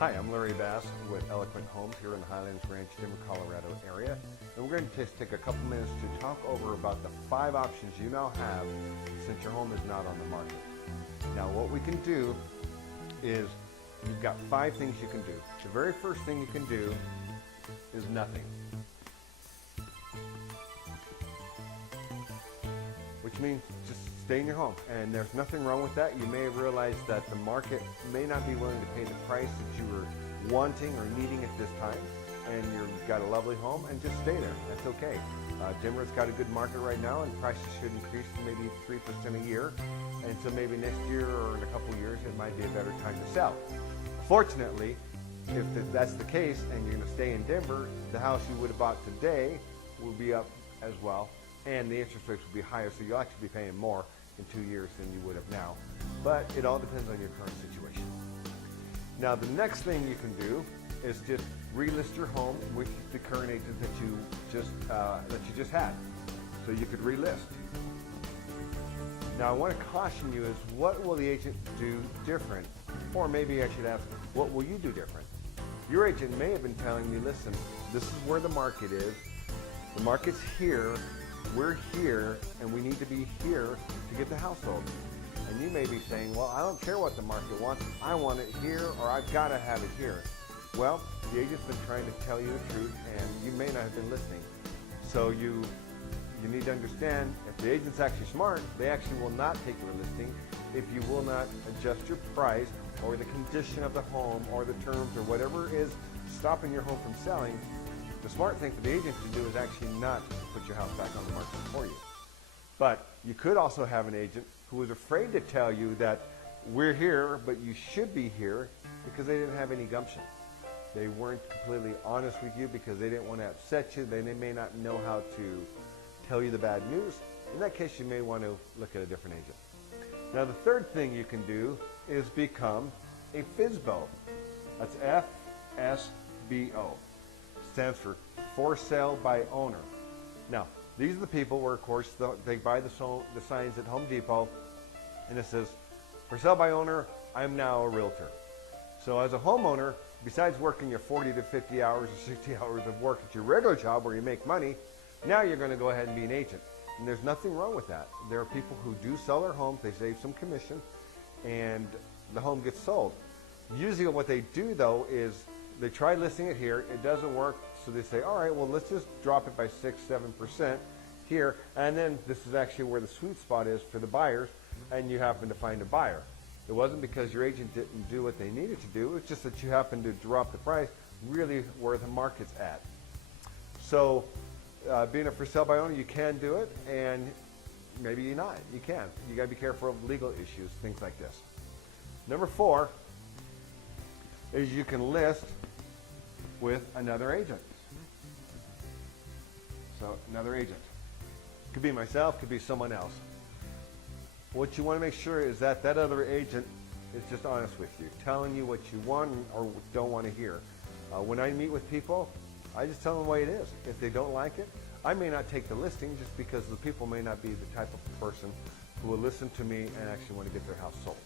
Hi, I'm Larry Bass with Eloquent Homes here in the Highlands Ranch, Denver, Colorado area. And we're going to just take a couple minutes to talk over about the 5 options you now have since your home is not on the market. Now what we can do is, you've got 5 things you can do. The very first thing you can do is nothing. Which means just stay in your home. And there's nothing wrong with that. You may have realized that the market may not be willing to pay the price that you were wanting or needing at this time. And you've got a lovely home, and just stay there. That's okay. Denver's got a good market right now, and prices should increase maybe 3% a year. And so maybe next year or in a couple years, it might be a better time to sell. Fortunately, if that's the case and you're going to stay in Denver, the house you would have bought today will be up as well, and the interest rates will be higher, so you'll actually be paying more in 2 years than you would have now. But it all depends on your current situation. Now the next thing you can do is just relist your home with the current agent that you just had. So you could relist. Now I want to caution you is, what will the agent do different? Or maybe I should ask, what will you do different? Your agent may have been telling you, listen, this is where the market is. The market's here, we're here, and we need to be here to get the house sold. And you may be saying, well, I don't care what the market wants. I want it here, or I've got to have it here. Well, the agent's been trying to tell you the truth, and you may not have been listening. So you need to understand, if the agent's actually smart, they actually will not take your listing if you will not adjust your price or the condition of the home or the terms or whatever is stopping your home from selling. The smart thing for the agent to do is actually not put your house back on the market for you. But you could also have an agent who is afraid to tell you that we're here, but you should be here, because they didn't have any gumption. They weren't completely honest with you because they didn't want to upset you. They may not know how to tell you the bad news. In that case, you may want to look at a different agent. Now the third thing you can do is become a FSBO. That's F-S-B-O. Stands for for sale by owner. Now, these are the people where, of course, they buy the signs at Home Depot, and it says, for sale by owner, I'm now a realtor. So as a homeowner, besides working your 40 to 50 hours or 60 hours of work at your regular job where you make money, now you're going to go ahead and be an agent. And there's nothing wrong with that. There are people who do sell their homes, they save some commission, and the home gets sold. Usually what they do, though, is they try listing it here, it doesn't work, so they say, all right, well, let's just drop it by 6-7% here, and then this is actually where the sweet spot is for the buyers, and you happen to find a buyer. It wasn't because your agent didn't do what they needed to do, it's just that you happened to drop the price really where the market's at. So being a for sale by owner, you can do it, and maybe you're not. You can. You got to be careful of legal issues, things like this. Number 4 is you can list with another agent. So another agent. Could be myself, could be someone else. What you want to make sure is that that other agent is just honest with you, telling you what you want or don't want to hear. When I meet with people, I just tell them the way it is. If they don't like it, I may not take the listing just because the people may not be the type of person who will listen to me and actually want to get their house sold.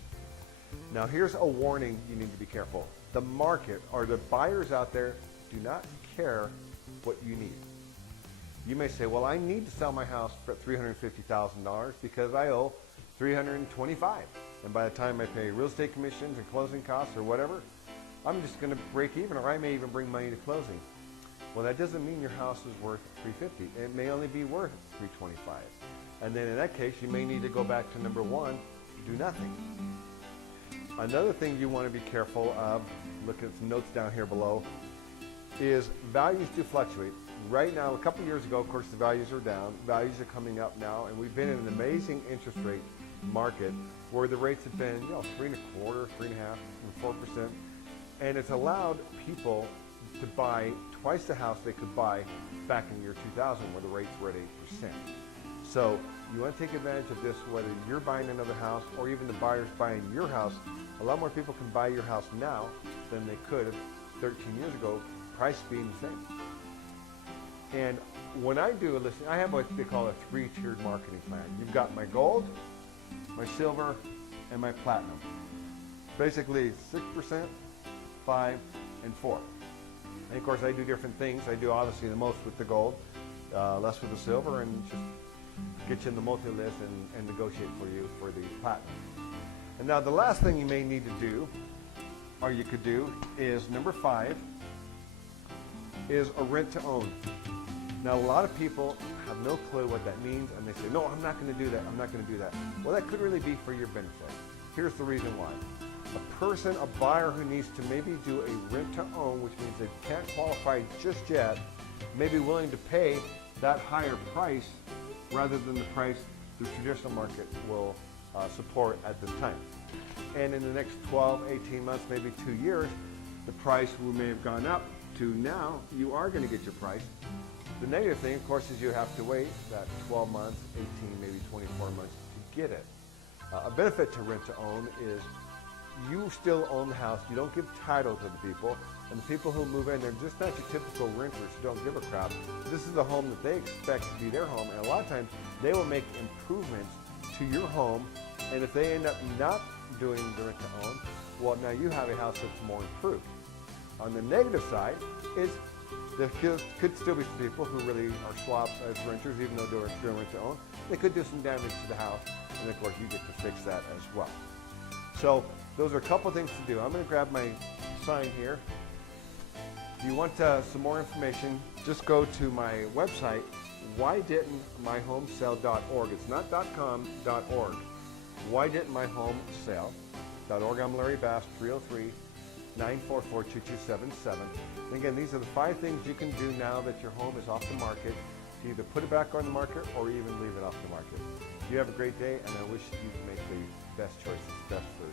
Now here's a warning you need to be careful. The market or the buyers out there do not care what you need. You may say, well, I need to sell my house for $350,000 because I owe $325,000. And by the time I pay real estate commissions and closing costs or whatever, I'm just going to break even, or I may even bring money to closing. Well, that doesn't mean your house is worth $350,000. It may only be worth $325,000. And then in that case, you may need to go back to number 1, do nothing. Another thing you want to be careful of, look at some notes down here below, is values do fluctuate. Right now, a couple years ago, of course, the values are down. Values are coming up now, and we've been in an amazing interest rate market where the rates have been, 3.25%, 3.5%, and 4%. And it's allowed people to buy twice the house they could buy back in the year 2000 where the rates were at 8%. So you want to take advantage of this, whether you're buying another house or even the buyers buying your house. A lot more people can buy your house now than they could 13 years ago, price being the same. And when I do a listing, I have what they call a 3-tiered marketing plan. You've got my gold, my silver, and my platinum. Basically 6%, 5, and 4. And of course I do different things. I do obviously the most with the gold, less with the silver, and just get you in the multi-list and negotiate for you for the platinum. And now the last thing you may need to do, or you could do, is number 5, is a rent to own. Now a lot of people have no clue what that means, and they say, no, I'm not going to do that, I'm not going to do that. Well, that could really be for your benefit. Here's the reason why. A buyer who needs to maybe do a rent to own, which means they can't qualify just yet, may be willing to pay that higher price rather than the price the traditional market will support at this time. And in the next 12, 18 months, maybe 2 years, the price may have gone up to now you are going to get your price. The negative thing, of course, is you have to wait that 12 months, 18, maybe 24 months to get it. A benefit to rent to own is you still own the house. You don't give title to the people. And the people who move in, they're just not your typical renters who don't give a crap. This is the home that they expect to be their home. And a lot of times, they will make improvements to your home. And if they end up not doing the rent to own, well, now you have a house that's more improved. On the negative side is there could still be some people who really are swaps as renters, even though they're doing rent to own. They could do some damage to the house, and of course you get to fix that as well. So those are a couple things to do. I'm going to grab my sign here. If you want some more information, just go to my website, whydidn'tmyhomesell.org. It's not .com, .org. whydidn'tmyhomesell.org. I'm Larry Bass, 303-944-2277. And again, these are the 5 things you can do now that your home is off the market to either put it back on the market or even leave it off the market. You have a great day, and I wish you make the best choices, best for